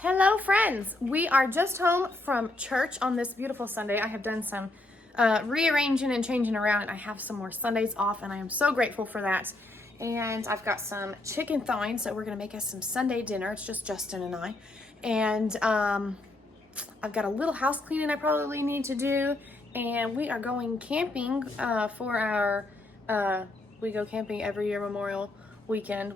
Hello friends, we are just home from church on this beautiful Sunday. I have done some rearranging and changing around, and I have some more Sundays off, and I am so grateful for that. And I've got some chicken thawing, so we're gonna make us some Sunday dinner. It's just Justin and I. And I've got a little house cleaning I probably need to do, and we are going camping for our, we go camping every year Memorial weekend.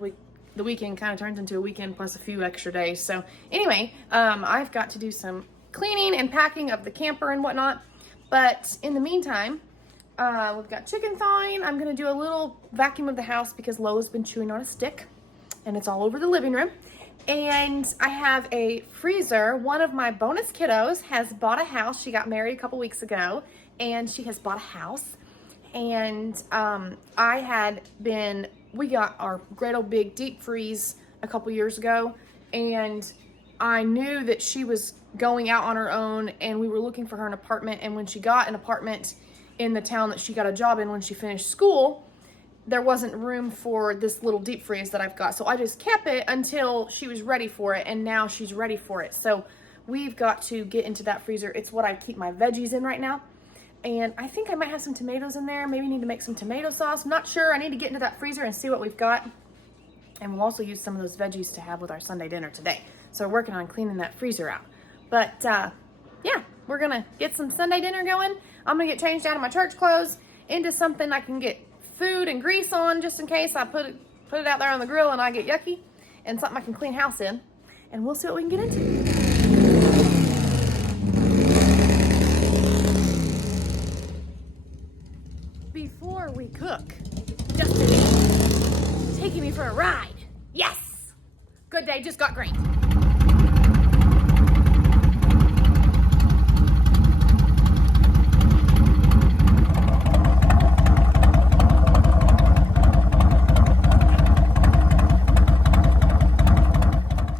The weekend kind of turns into a weekend plus a few extra days. So anyway, I've got to do some cleaning and packing of the camper and whatnot. But in the meantime, we've got chicken thawing. I'm gonna do a little vacuum of the house because Lola's been chewing on a stick and it's all over the living room. And I have a freezer. One of my bonus kiddos has bought a house. She got married a couple weeks ago and she has bought a house. And we got our great old big deep freeze a couple years ago, and I knew that she was going out on her own, and we were looking for her an apartment. And when she got an apartment in the town that she got a job in when she finished school, there wasn't room for this little deep freeze that I've got. So I just kept it until she was ready for it, and now she's ready for it. So we've got to get into that freezer. It's what I keep my veggies in right now. And I think I might have some tomatoes in there. Maybe need to make some tomato sauce. I'm not sure. I need to get into that freezer and see what we've got. And we'll also use some of those veggies to have with our Sunday dinner today. So we're working on cleaning that freezer out. But yeah, we're gonna get some Sunday dinner going. I'm gonna get changed out of my church clothes into something I can get food and grease on, just in case I put it out there on the grill and I get yucky, and something I can clean house in. And we'll see what we can get into. Before we cook, Justin is taking me for a ride. Yes! Good day just got great.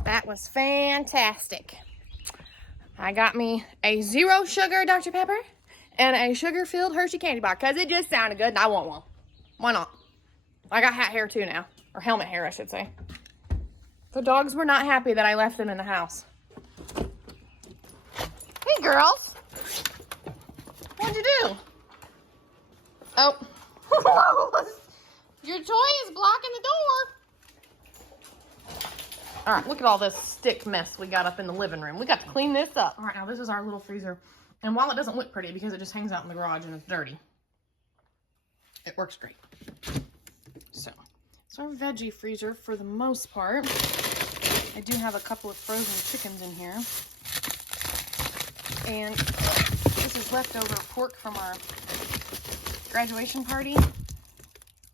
That was fantastic. I got me a 0 sugar Dr. Pepper and a sugar-filled Hershey candy bar because it just sounded good and I want one. Why not? I got hat hair too now. Or helmet hair, I should say. The dogs were not happy that I left them in the house. Hey, girls. What'd you do? Oh. Your toy is blocking the door. All right, look at all this stick mess we got up in the living room. We got to clean this up. All right, now this is our little freezer. And while it doesn't look pretty because it just hangs out in the garage and it's dirty, it works great. So, it's our veggie freezer for the most part. I do have a couple of frozen chickens in here. And this is leftover pork from our graduation party.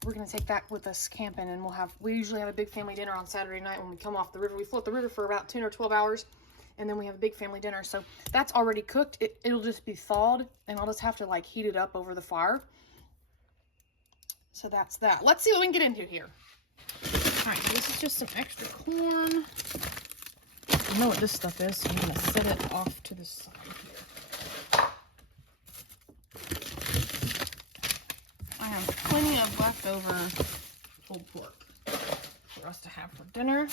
We're gonna take that with us camping, and we usually have a big family dinner on Saturday night when we come off the river. We float the river for about 10 or 12 hours. And then we have a big family dinner. So that's already cooked. It'll just be thawed, and I'll just have to like heat it up over the fire. So that's that. Let's see what we can get into here. All right, so this is just some extra corn. I know what this stuff is, so I'm gonna set it off to the side here. I have plenty of leftover pulled pork for us to have for dinner.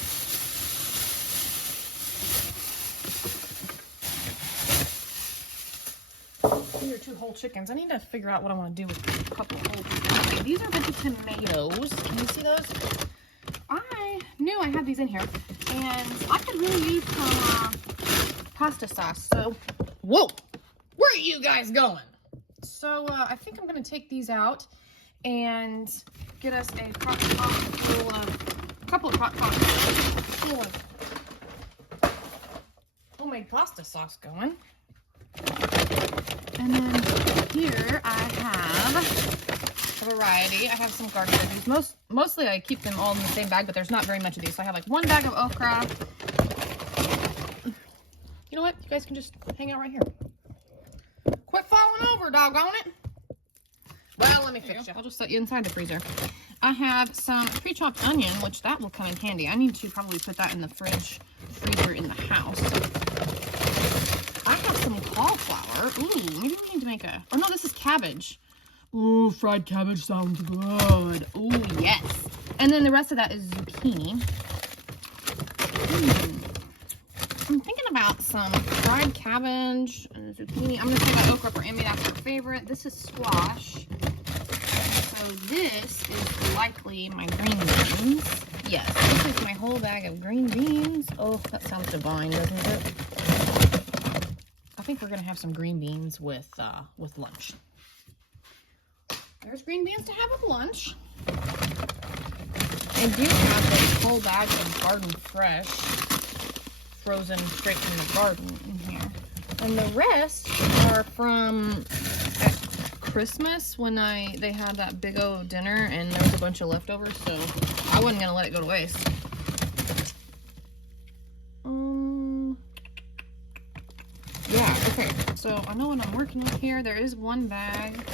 These are 2 whole chickens. I need to figure out what I want to do with a couple of whole chickens. Okay, these are the tomatoes. Can you see those? I knew I had these in here, and I could really use some pasta sauce. So, whoa, where are you guys going? So I think I'm going to take these out and get us a crock pot full of, a couple of crock pots full of homemade pasta sauce going. And then here I have a variety. I have some garden veggies. Mostly I keep them all in the same bag, but there's not very much of these. So I have like 1 bag of okra. You know what? You guys can just hang out right here. Quit falling over, doggone it. Well, let me fix you. I'll just set you inside the freezer. I have some pre-chopped onion, which that will come in handy. I need to probably put that in the freezer in the house. I have some cauliflower. Ooh, maybe we need to make oh no, this is cabbage. Ooh, fried cabbage sounds good. Ooh, yes. And then the rest of that is zucchini. I'm thinking got some fried cabbage and zucchini. I'm going to take out okra for Emmy. That's her favorite. This is squash. So this is likely my green beans. Yes, this is my whole bag of green beans. Oh, that sounds divine, doesn't it? I think we're going to have some green beans with lunch. There's green beans to have with lunch. I do have this whole bag of Garden Fresh, frozen straight from the garden in here. And the rest are from at Christmas when they had that big old dinner and there was a bunch of leftovers, so I wasn't gonna let it go to waste. Yeah, okay. So I know what I'm working with here. There is one bag.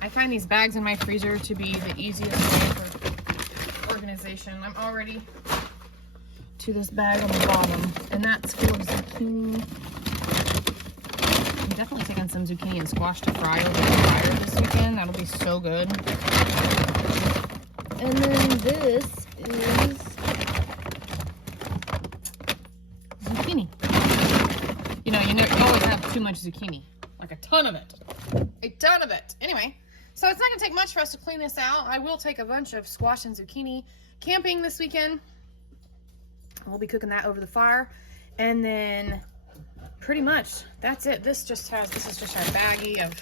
I find these bags in my freezer to be the easiest way for organization. I'm already to this bag on the bottom, and that's full of zucchini. I'm definitely taking some zucchini and squash to fry over the fire this weekend. That'll be so good. And then this is zucchini. You always have too much zucchini, like a ton of it. A ton of it. Anyway. So it's not going to take much for us to clean this out. I will take a bunch of squash and zucchini camping this weekend. We'll be cooking that over the fire. And then pretty much that's it. This is just our baggie of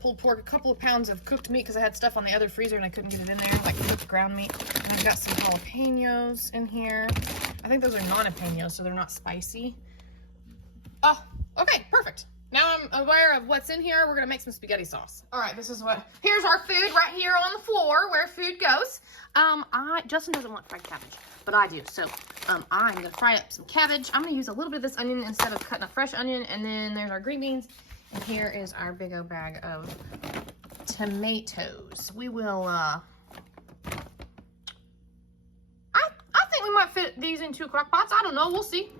pulled pork, a couple of pounds of cooked meat because I had stuff on the other freezer and I couldn't get it in there, like cooked ground meat. And I've got some jalapenos in here. I think those are non-jalapenos, so they're not spicy. Oh, okay, perfect. Now I'm aware of what's in here. We're gonna make some spaghetti sauce. All right, here's our food right here on the floor where food goes. Justin doesn't want fried cabbage, but I do. So I'm gonna fry up some cabbage. I'm gonna use a little bit of this onion instead of cutting a fresh onion. And then there's our green beans. And here is our big old bag of tomatoes. We will, I think we might fit these in 2 crock pots. I don't know, we'll see.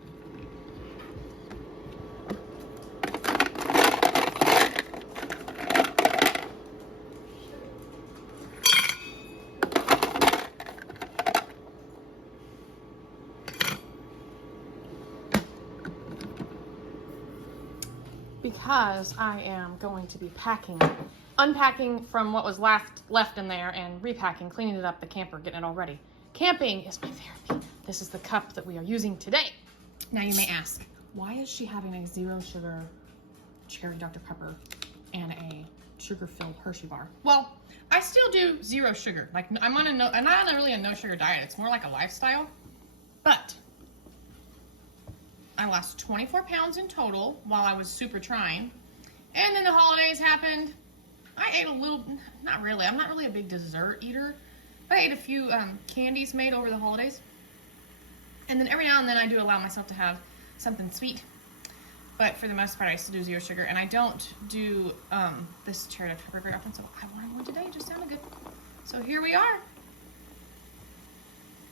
Because I am going to be unpacking from what was left in there and repacking, cleaning it up, the camper, getting it all ready. Camping is my therapy. This is the cup that we are using today. Now you may ask, why is she having a 0 sugar cherry Dr. Pepper and a sugar-filled Hershey bar? Well, I still do 0 sugar. Like I'm not on really a no sugar diet. It's more like a lifestyle. But I lost 24 pounds in total while I was super trying. And then the holidays happened. I ate a little, not really. I'm not really a big dessert eater. But I ate a few candies made over the holidays. And then every now and then I do allow myself to have something sweet. But for the most part, I still do 0 sugar. And I don't do this cherry Dr. Pepper very often. So I wanted one today. It just sounded good. So here we are.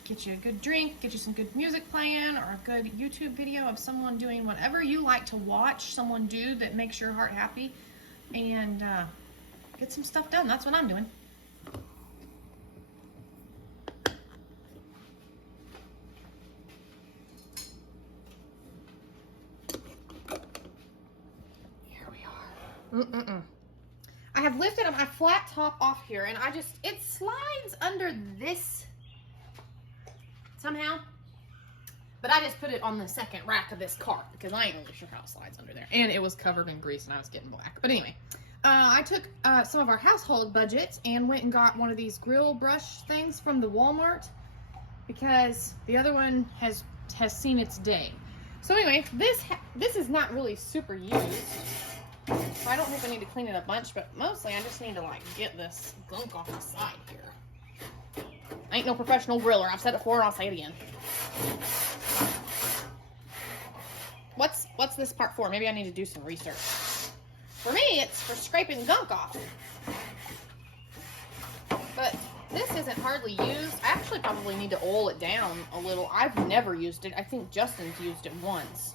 Get you a good drink, get you some good music playing, or a good YouTube video of someone doing whatever you like to watch someone do that makes your heart happy, and get some stuff done. That's what I'm doing. Here we are. I have lifted my flat top off here, and it slides under this somehow, but I just put it on the second rack of this cart because I ain't really sure how it slides under there, and it was covered in grease and I was getting black. But anyway, I took some of our household budget and went and got one of these grill brush things from the Walmart because the other one has seen its day. So anyway, this is not really super used, so I don't think I need to clean it a bunch, but mostly I just need to like get this gunk off the side here. I ain't no professional griller. I've said it before and I'll say it again. What's this part for? Maybe I need to do some research. For me, it's for scraping gunk off. But this isn't hardly used. I actually probably need to oil it down a little. I've never used it. I think Justin's used it once.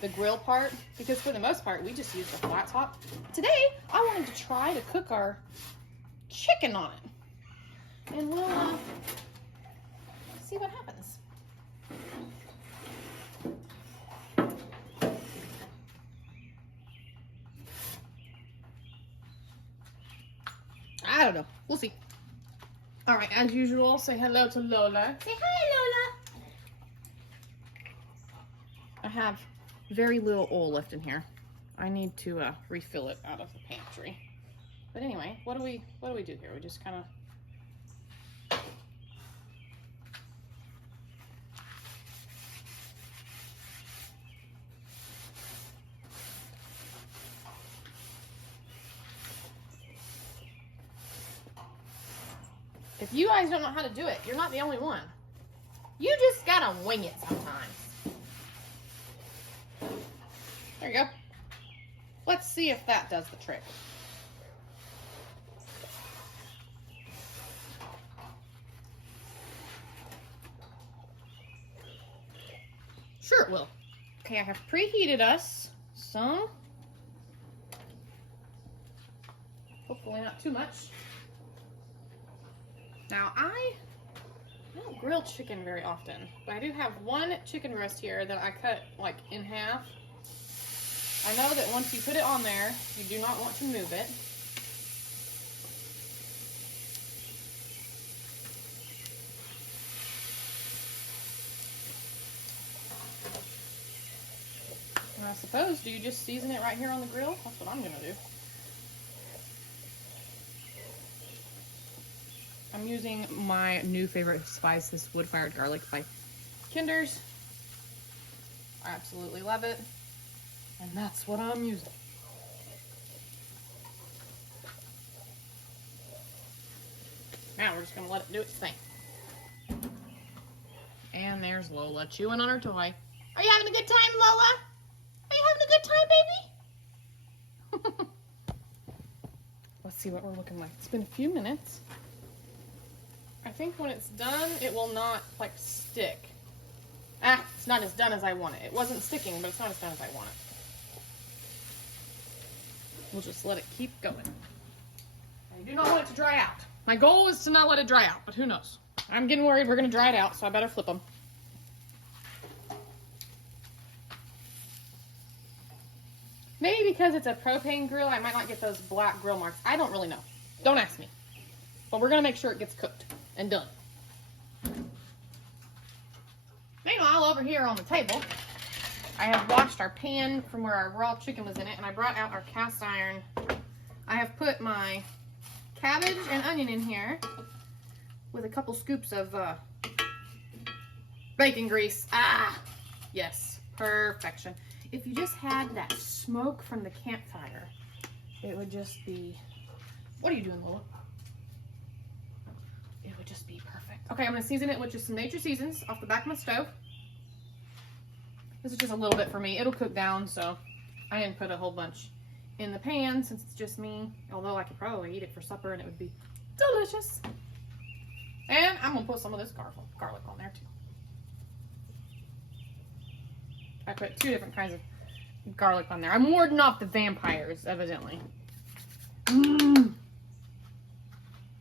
The grill part. Because for the most part, we just use the flat top. Today, I wanted to try to cook our chicken on it. And we'll see what happens. don't know. We'll see. All right, as usual, say hello to Lola. Say hi, Lola. I have very little oil left in here. I need to refill it out of the pantry. But anyway, what do we do here? We just kind of If you guys don't know how to do it, you're not the only one. You just gotta wing it sometimes. There you go. Let's see if that does the trick. Sure it will. Okay, I have preheated us some. Hopefully not too much. Now, I don't grill chicken very often, but I do have one chicken breast here that I cut like in half. I know that once you put it on there, you do not want to move it. And I suppose, do you just season it right here on the grill? That's what I'm gonna do. I'm using my new favorite spice, this wood-fired garlic by Kinder's. I absolutely love it. And that's what I'm using. Now we're just gonna let it do its thing. And there's Lola chewing on her toy. Are you having a good time, Lola? Are you having a good time, baby? Let's see what we're looking like. It's been a few minutes. I think when it's done, it will not, like, stick. It's not as done as I want it. It wasn't sticking, but it's not as done as I want it. We'll just let it keep going. I do not want it to dry out. My goal is to not let it dry out, but who knows? I'm getting worried we're going to dry it out, so I better flip them. Maybe because it's a propane grill, I might not get those black grill marks. I don't really know. Don't ask me. But we're going to make sure it gets cooked and done. Meanwhile, over here on the table, I have washed our pan from where our raw chicken was in it, and I brought out our cast iron. I have put my cabbage and onion in here with a couple scoops of bacon grease. Yes, perfection. If you just had that smoke from the campfire, it would just be... What are you doing, Lola? It would just be perfect. Okay, I'm going to season it with just some Nature Seasons off the back of my stove. This is just a little bit for me. It'll cook down, so I didn't put a whole bunch in the pan since it's just me. Although I could probably eat it for supper and it would be delicious. And I'm going to put some of this garlic on there too. I put 2 different kinds of garlic on there. I'm warding off the vampires, evidently.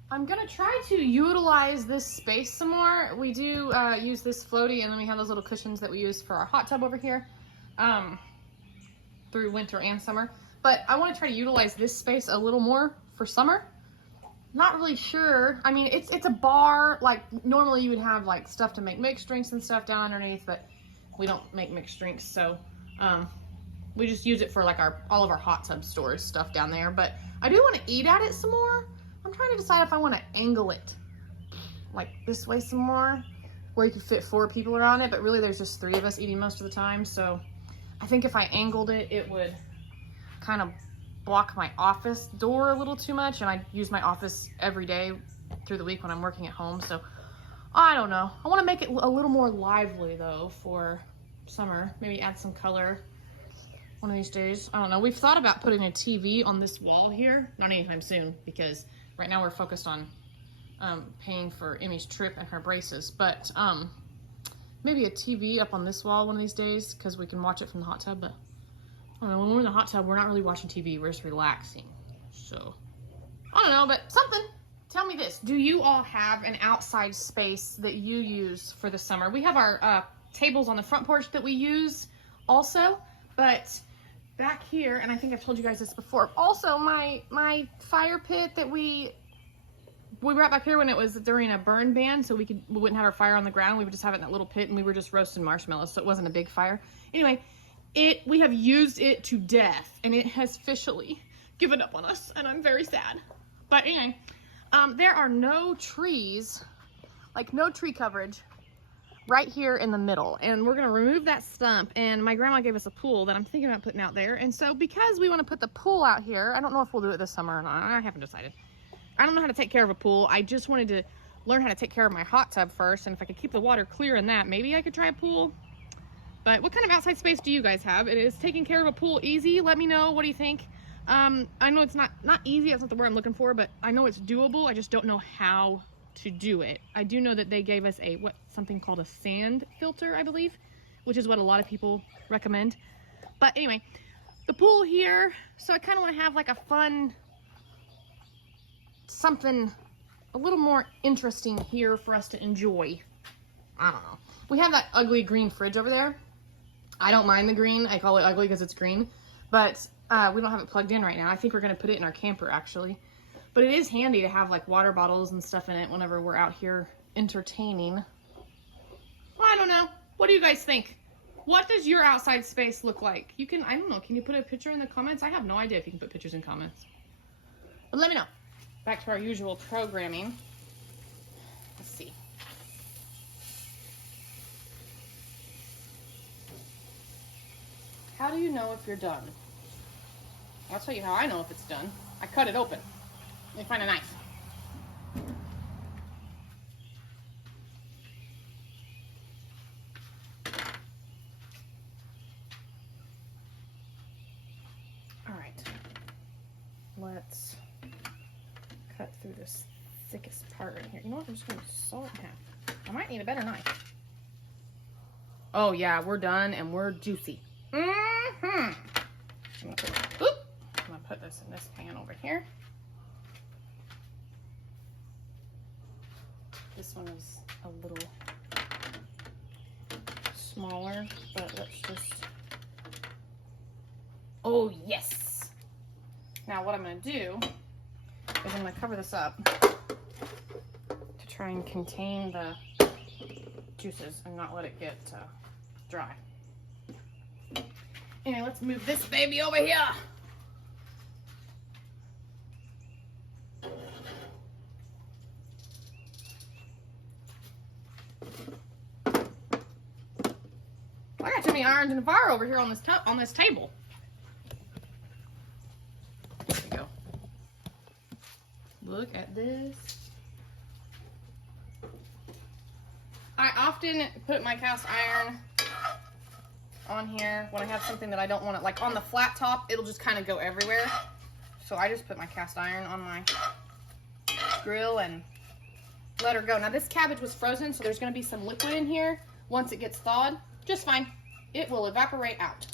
I'm going to try to utilize this space some more. We do use this floaty, and then we have those little cushions that we use for our hot tub over here through winter and summer. But I want to try to utilize this space a little more for summer. Not really sure. I mean, it's a bar. Like, normally you would have, like, stuff to make mixed drinks and stuff down underneath, but we don't make mixed drinks, so we just use it for, like, all of our hot tub storage stuff down there. But I do want to eat at it some more. I'm trying to decide if I want to angle it like this way some more, where you could fit 4 people around it, but really there's just 3 of us eating most of the time. So I think if I angled it, it would kind of block my office door a little too much, and I use my office every day through the week when I'm working at home. So I don't know. I want to make it a little more lively though for summer. Maybe add some color one of these days. I don't know. We've thought about putting a TV on this wall here. Not anytime soon, because right now we're focused on paying for Emmy's trip and her braces. But maybe a TV up on this wall one of these days, because we can watch it from the hot tub. But I don't know. When we're in the hot tub, we're not really watching TV. We're just relaxing. So I don't know, but something. Tell me this. Do you all have an outside space that you use for the summer? We have our tables on the front porch that we use also, but back here, and I think I've told you guys this before, also my fire pit that we we brought back here when it was during a burn ban, so we wouldn't have our fire on the ground. We would just have it in that little pit, and we were just roasting marshmallows, so it wasn't a big fire. Anyway, we have used it to death, and it has officially given up on us, and I'm very sad. But anyway, there are no trees, like no tree coverage right here in the middle, and we're gonna remove that stump. And my grandma gave us a pool that I'm thinking about putting out there, and so because we want to put the pool out here, I don't know if we'll do it this summer or not. I haven't decided. I don't know how to take care of a pool. I just wanted to learn how to take care of my hot tub first, and if I could keep the water clear in that, maybe I could try a pool. But what kind of outside space do you guys have? Is taking care of a pool easy? Let me know. What do you think? I know it's not easy. That's not the word I'm looking for, but I know it's doable. I just don't know how to do it. I do know that they gave us something called a sand filter, I believe, which is what a lot of people recommend. But anyway, the pool here, so I kind of want to have like a fun, something a little more interesting here for us to enjoy. I don't know. We have that ugly green fridge over there. I don't mind the green. I call it ugly because it's green, but we don't have it plugged in right now. I think we're going to put it in our camper actually. But it is handy to have like water bottles and stuff in it whenever we're out here entertaining. Well, I don't know. What do you guys think? What does your outside space look like? You can, I don't know, can you put a picture in the comments? I have no idea if you can put pictures in comments. But let me know. Back to our usual programming. Let's see. How do you know if you're done? I'll tell you how I know if it's done. I cut it open. Let me find a knife. All right. Let's cut through this thickest part right here. You know what? I'm just going to saw it in half. I might need a better knife. Oh yeah, we're done and we're juicy. I'm gonna put this in this pan over here. This one is a little smaller, but let's just, oh yes. Now what I'm gonna do is I'm gonna cover this up to try and contain the juices and not let it get dry. Anyway, let's move this baby over here. I got too many irons in the fire over here on this table. There we go. Look at this. I often put my cast iron on here when I have something that I don't want it, like on the flat top, it'll just kind of go everywhere. So I just put my cast iron on my grill and let her go. Now this cabbage was frozen, so there's going to be some liquid in here. Once it gets thawed, just fine. It will evaporate out.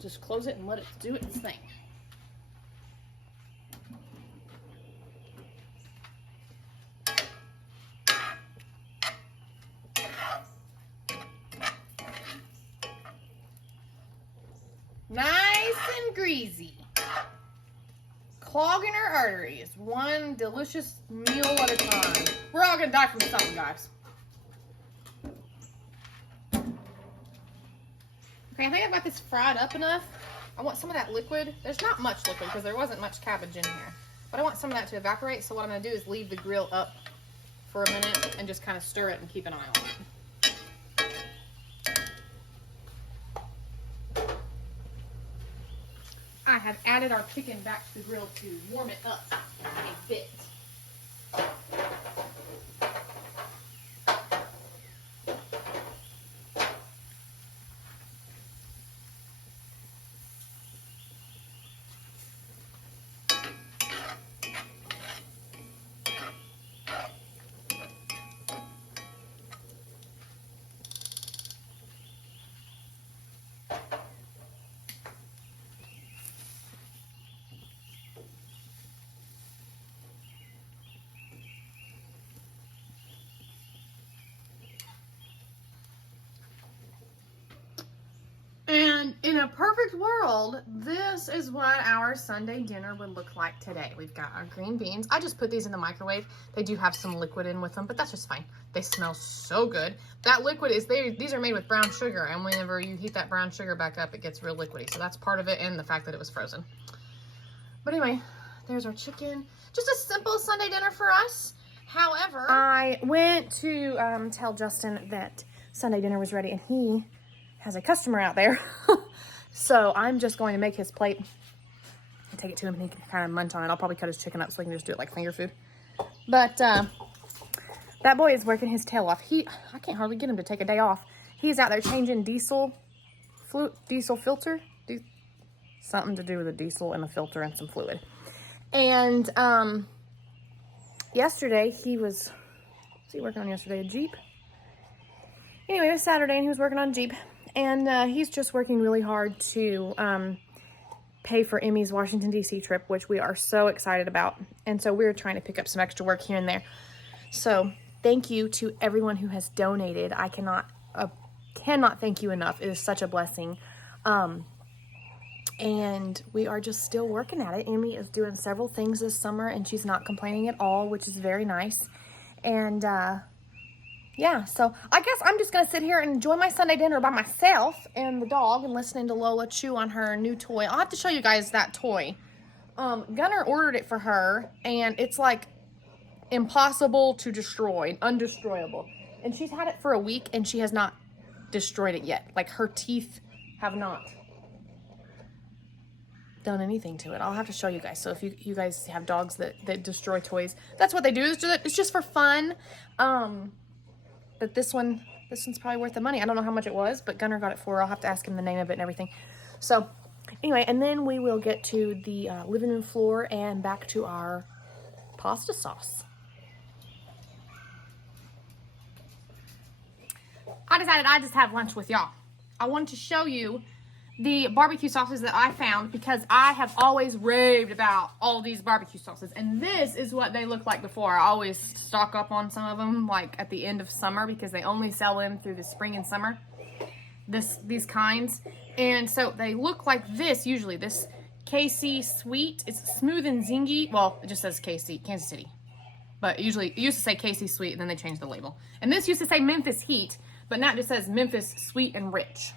Just close it and let it do its thing. Nice and greasy. Clogging our arteries, one delicious meal at a time. We're all gonna die from something, guys. Okay, I think I've got this fried up enough. I want some of that liquid. There's not much liquid because there wasn't much cabbage in here. But I want some of that to evaporate, so what I'm gonna do is leave the grill up for a minute and just kind of stir it and keep an eye on it. I have added our chicken back to the grill to warm it up a bit. in a perfect world, this is what our Sunday dinner would look like today. We've got our green beans. I just put these in the microwave. They do have some liquid in with them, but that's just fine. They smell so good. That liquid is there. These are made with brown sugar, and whenever you heat that brown sugar back up, it gets real liquidy. So that's part of it, and the fact that it was frozen. But anyway, there's our chicken. Just a simple Sunday dinner for us. However, I went to tell Justin that Sunday dinner was ready, and he has a customer out there. So I'm just going to make his plate and take it to him, and he can kind of munch on it. I'll probably cut his chicken up so he can just do it like finger food. But that boy is working his tail off. I can't hardly get him to take a day off. He's out there changing diesel filter. Something to do with a diesel and a filter and some fluid. And yesterday what's he working on yesterday? A Jeep? Anyway, it was Saturday and he was working on a Jeep. And he's just working really hard to pay for Emmy's Washington, D.C. trip, which we are so excited about. And so we're trying to pick up some extra work here and there. So thank you to everyone who has donated. I cannot thank you enough. It is such a blessing. And we are just still working at it. Emmy is doing several things this summer, and she's not complaining at all, which is very nice. And yeah, so I guess I'm just going to sit here and enjoy my Sunday dinner by myself and the dog and listening to Lola chew on her new toy. I'll have to show you guys that toy. Gunnar ordered it for her, and it's like impossible to destroy, undestroyable. And she's had it for a week, and she has not destroyed it yet. Like, her teeth have not done anything to it. I'll have to show you guys. So if you guys have dogs that destroy toys, that's what they do. It's just for fun. But this one's probably worth the money. I don't know how much it was, but Gunnar got it for her. I'll have to ask him the name of it and everything. So anyway, and then we will get to the living room floor and back to our pasta sauce. I decided I'd just have lunch with y'all. I wanted to show you the barbecue sauces that I found because I have always raved about all these barbecue sauces. And this is what they look like before. I always stock up on some of them like at the end of summer because they only sell them through the spring and summer. These kinds. And so they look like this usually. This KC Sweet. It's smooth and zingy. Well, it just says KC, Kansas City. But usually, it used to say KC Sweet and then they changed the label. And this used to say Memphis Heat, but now it just says Memphis Sweet and Rich.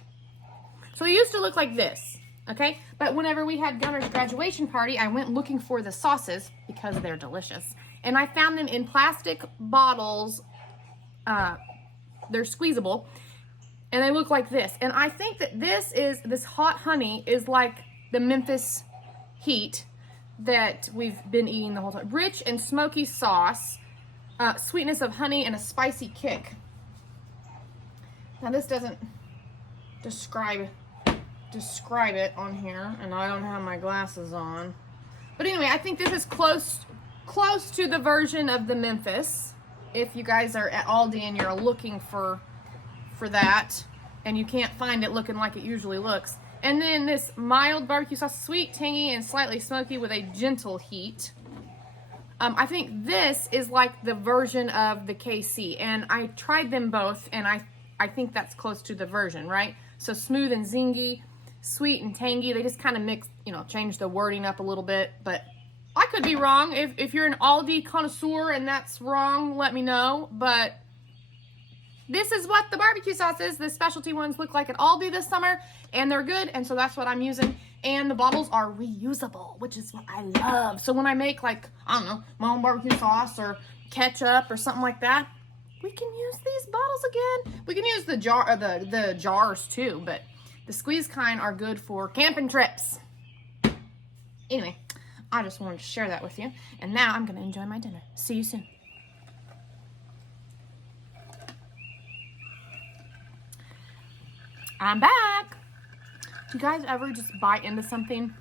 So it used to look like this, okay? But whenever we had Gunnar's graduation party, I went looking for the sauces because they're delicious. And I found them in plastic bottles. They're squeezable. And they look like this. And I think that this hot honey is like the Memphis Heat that we've been eating the whole time. Rich and smoky sauce, sweetness of honey, and a spicy kick. Now this doesn't describe it on here, and I don't have my glasses on. But anyway, I think this is close to the version of the Memphis. If you guys are at Aldi and you're looking for that, and you can't find it looking like it usually looks. And then this mild barbecue sauce, sweet, tangy, and slightly smoky with a gentle heat. I think this is like the version of the KC, and I tried them both, and I think that's close to the version, right? So smooth and zingy, sweet and tangy. They just kind of mix, change the wording up a little bit. But I could be wrong. If you're an Aldi connoisseur and that's wrong, let me know. But this is what the barbecue sauce is. The specialty ones look like at Aldi this summer. And they're good. And so that's what I'm using. And the bottles are reusable, which is what I love. So when I make my own barbecue sauce or ketchup or something like that, we can use these bottles again. We can use the jars too, but the squeeze kind are good for camping trips. Anyway, I just wanted to share that with you. And now I'm going to enjoy my dinner. See you soon. I'm back. Do you guys ever just bite into something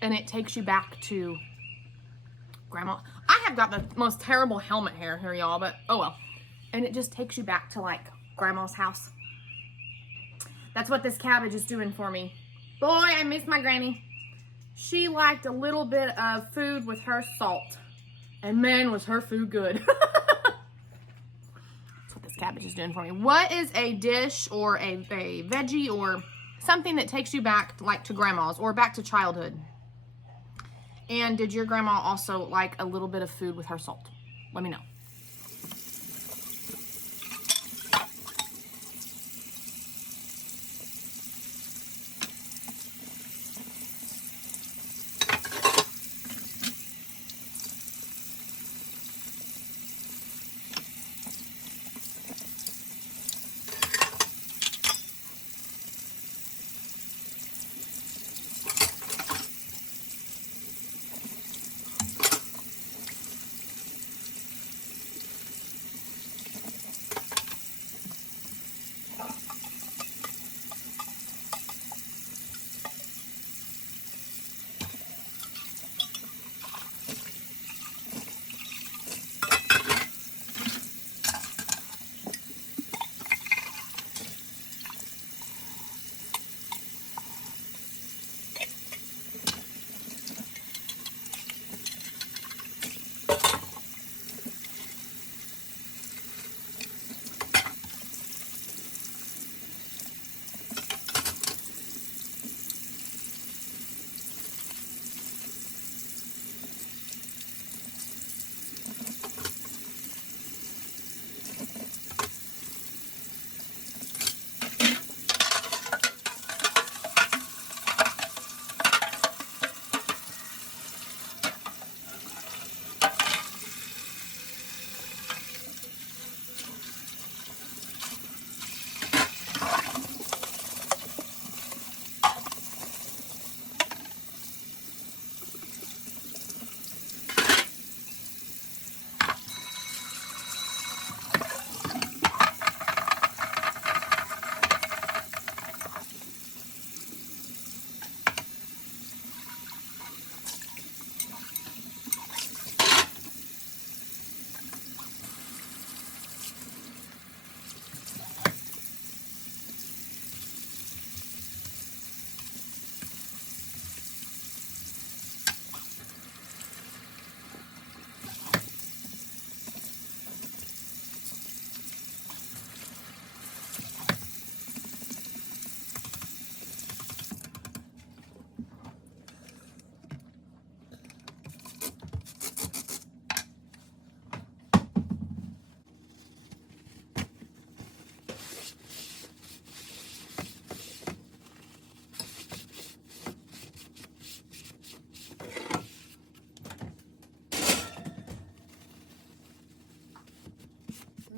and it takes you back to grandma? I have got the most terrible helmet hair here, y'all, but oh well. And it just takes you back to like grandma's house. That's what this cabbage is doing for me. Boy, I miss my granny. She liked a little bit of food with her salt. And man, was her food good. That's what this cabbage is doing for me. What is a dish or a veggie or something that takes you back like to grandma's or back to childhood. And did your grandma also like a little bit of food with her salt? Let me know.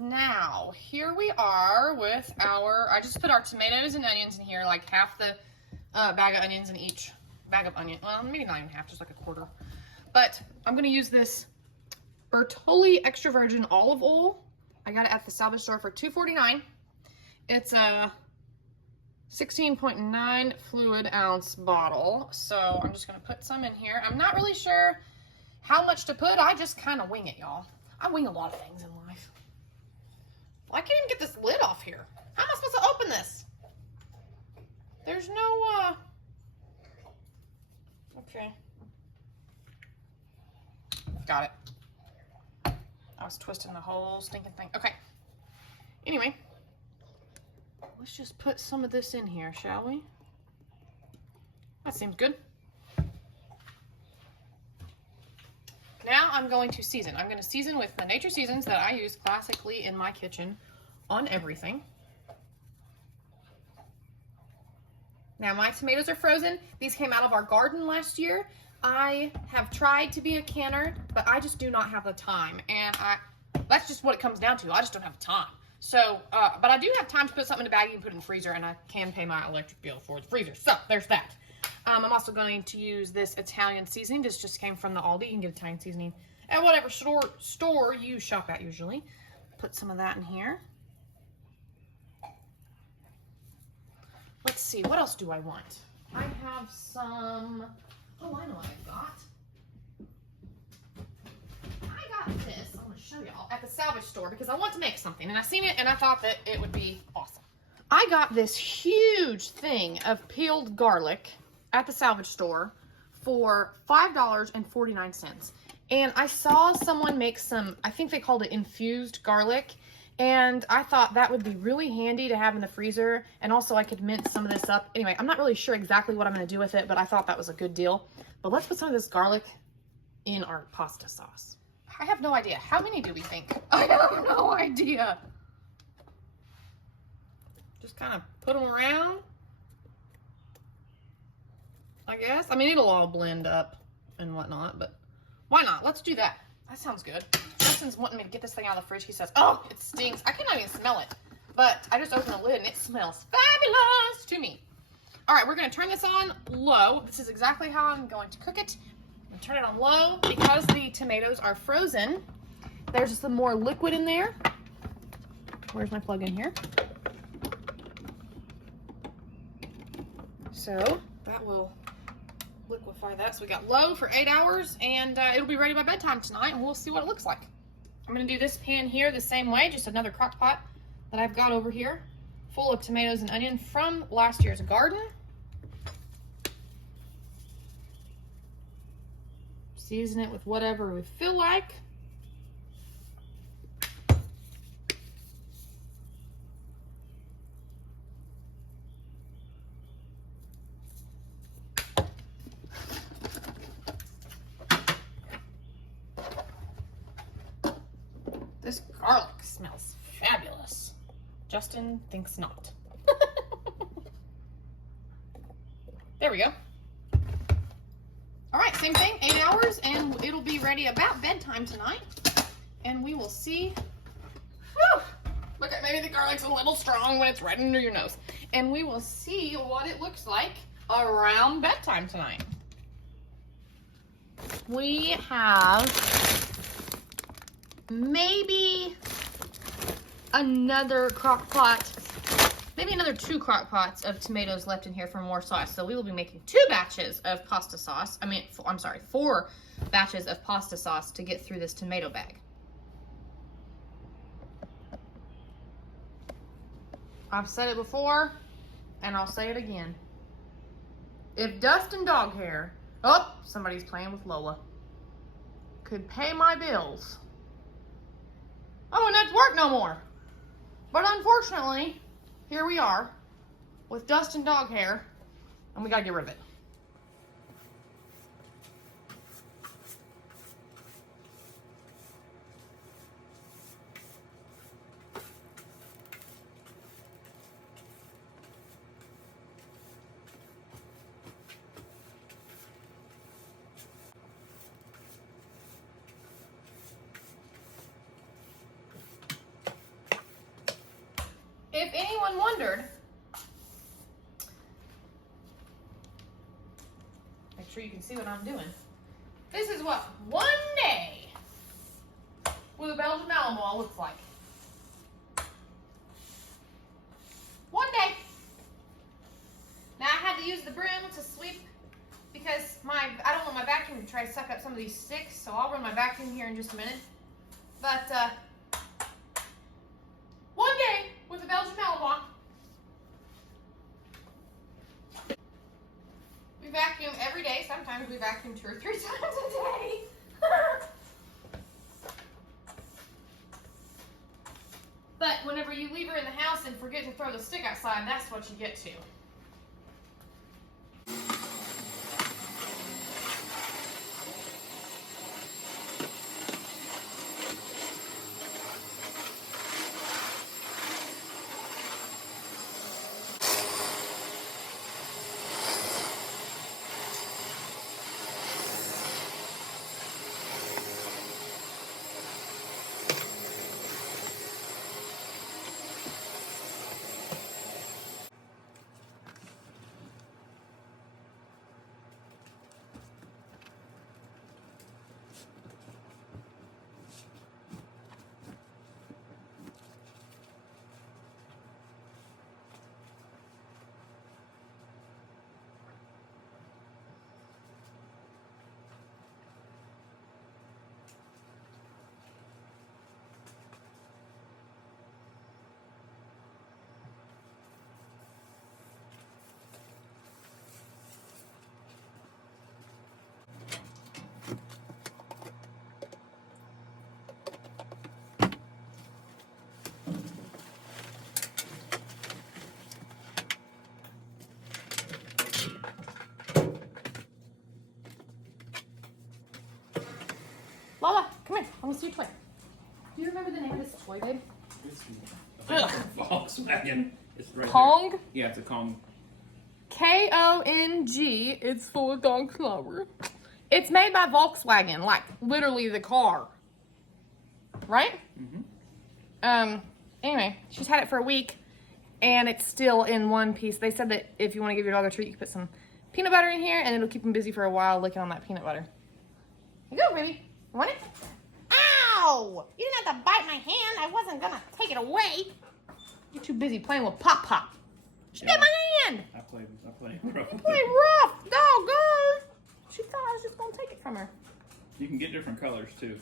Now, here we are with I just put our tomatoes and onions in here, like half the bag of onions in each bag of onion. Well, maybe not even half, just like a quarter. But I'm going to use this Bertolli extra virgin olive oil. I got it at the salvage store for $2.49. It's a 16.9 fluid ounce bottle. So I'm just going to put some in here. I'm not really sure how much to put. I just kind of wing it, y'all. I wing a lot of things in life. I can't even get this lid off here. How am I supposed to open this? There's no, okay. Got it. I was twisting the whole stinking thing. Okay. Anyway, let's just put some of this in here, shall we? That seems good. Now I'm going to season. I'm going to season with the nature seasons that I use classically in my kitchen on everything. Now my tomatoes are frozen. These came out of our garden last year. I have tried to be a canner, but I just do not have the time. And that's just what it comes down to. I just don't have the time. So, but I do have time to put something in a baggie and put it in the freezer, and I can pay my electric bill for the freezer. So there's that. I'm also going to use this Italian seasoning. This just came from the Aldi. You can get Italian seasoning at whatever store you shop at usually. Put some of that in here. Let's see, what else do I want? I have some, oh, I know what I got. I got this, I'm going to show y'all, at the salvage store because I want to make something. And I seen it and I thought that it would be awesome. I got this huge thing of peeled garlic at the salvage store for $5.49. And I saw someone make some, I think they called it infused garlic. And I thought that would be really handy to have in the freezer. And also I could mince some of this up. Anyway, I'm not really sure exactly what I'm going to do with it, but I thought that was a good deal. But let's put some of this garlic in our pasta sauce. I have no idea. How many do we think? I have no idea. Just kind of put them around, I guess. I mean, it'll all blend up and whatnot, but why not? Let's do that. That sounds good. Justin's wanting me to get this thing out of the fridge. He says, oh, it stinks. I cannot even smell it. But I just opened the lid and it smells fabulous to me. All right, we're going to turn this on low. This is exactly how I'm going to cook it. I'm going to turn it on low because the tomatoes are frozen. There's some more liquid in there. Where's my plug in here? So that will liquefy that. So we got low for 8 hours, and it'll be ready by bedtime tonight, and we'll see what it looks like. I'm going to do this pan here the same way, just another crock pot that I've got over here full of tomatoes and onion from last year's garden. Season it with whatever we feel like. This garlic smells fabulous. Justin thinks not. There we go. All right, same thing, 8 hours, and it'll be ready about bedtime tonight. And we will see. Whew, look at, maybe the garlic's a little strong when it's right under your nose. And we will see what it looks like around bedtime tonight. We have maybe another crock pot, maybe another 2 crock pots of tomatoes left in here for more sauce. So we will be making 2 batches of pasta sauce. I'm sorry, 4 batches of pasta sauce to get through this tomato bag. I've said it before, and I'll say it again. If dust and dog hair, oh, somebody's playing with Lola, could pay my bills, I wouldn't have to work no more. But unfortunately, here we are with dust and dog hair, and we gotta get rid of it. If anyone wondered, make sure you can see what I'm doing. This is what one day with a Belgian Malinois looks like. One day. Now I had to use the broom to sweep because I don't want my vacuum to try to suck up some of these sticks, so I'll run my vacuum here in just a minute. But one day with a Belgian Malinois. We vacuum every day. Sometimes we vacuum 2 or 3 times a day. But whenever you leave her in the house and forget to throw the stick outside, that's what you get to. Let's do toy. Do you remember the name of this toy, babe? It's Volkswagen. It's right Kong? there. Yeah, it's a Kong. K-O-N-G. It's full of dog flour. It's made by Volkswagen, like literally the car. Right? Mm-hmm. Anyway, she's had it for a week and it's still in one piece. They said that if you want to give your dog a treat, you can put some peanut butter in here and it'll keep him busy for a while licking on that peanut butter. Here you go, baby. You want it? Ow! You didn't have to bite my hand. I wasn't gonna take it away. You're too busy playing with Pop Pop. She bit my hand. I played rough. You played rough. Doggone. She thought I was just gonna take it from her. You can get different colors too.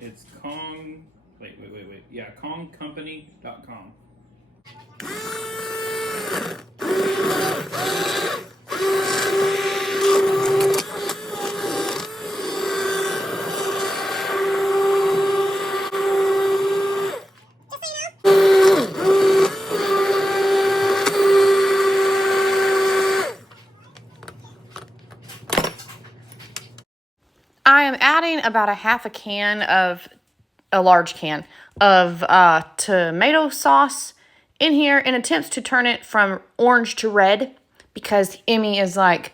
It's Kong. Wait. Yeah, KongCompany.com. I am adding about a large can of tomato sauce in here in attempts to turn it from orange to red because Emmy is like,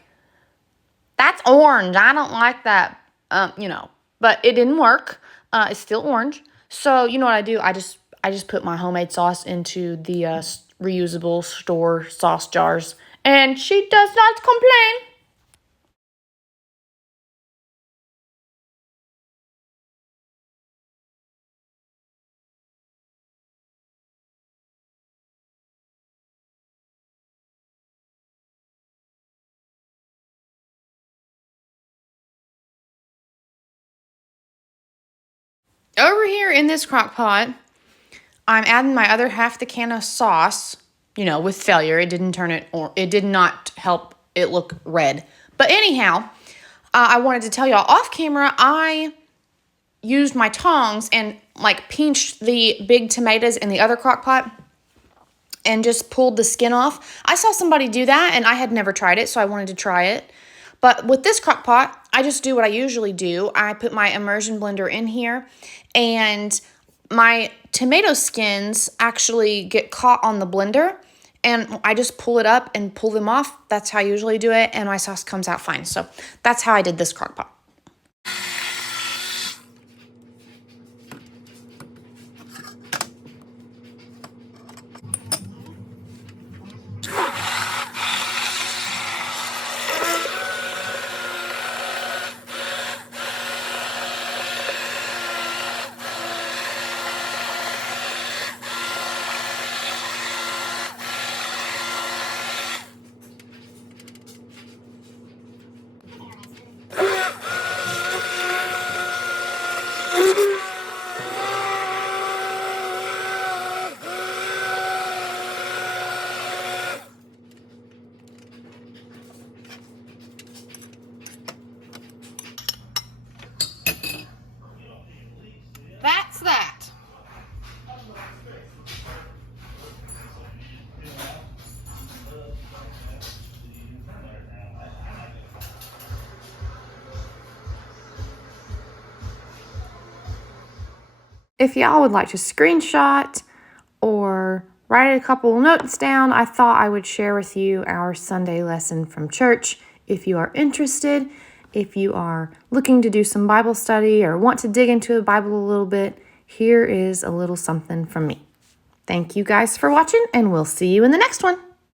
that's orange. I don't like that, but it didn't work. It's still orange. So you know what I do? I just put my homemade sauce into the reusable store sauce jars and she does not complain. Over here in this crock pot, I'm adding my other half the can of sauce, with failure. It didn't turn it, or it did not help it look red. But anyhow, I wanted to tell y'all off camera, I used my tongs and pinched the big tomatoes in the other crock pot and just pulled the skin off. I saw somebody do that and I had never tried it, so I wanted to try it. But with this crock pot, I just do what I usually do. I put my immersion blender in here and my tomato skins actually get caught on the blender and I just pull it up and pull them off. That's how I usually do it and my sauce comes out fine. So that's how I did this crock pot. That's that. If y'all would like to screenshot or write a couple notes down, I thought I would share with you our Sunday lesson from church. If you are interested, if you are looking to do some Bible study or want to dig into the Bible a little bit, here is a little something from me. Thank you guys for watching, and we'll see you in the next one.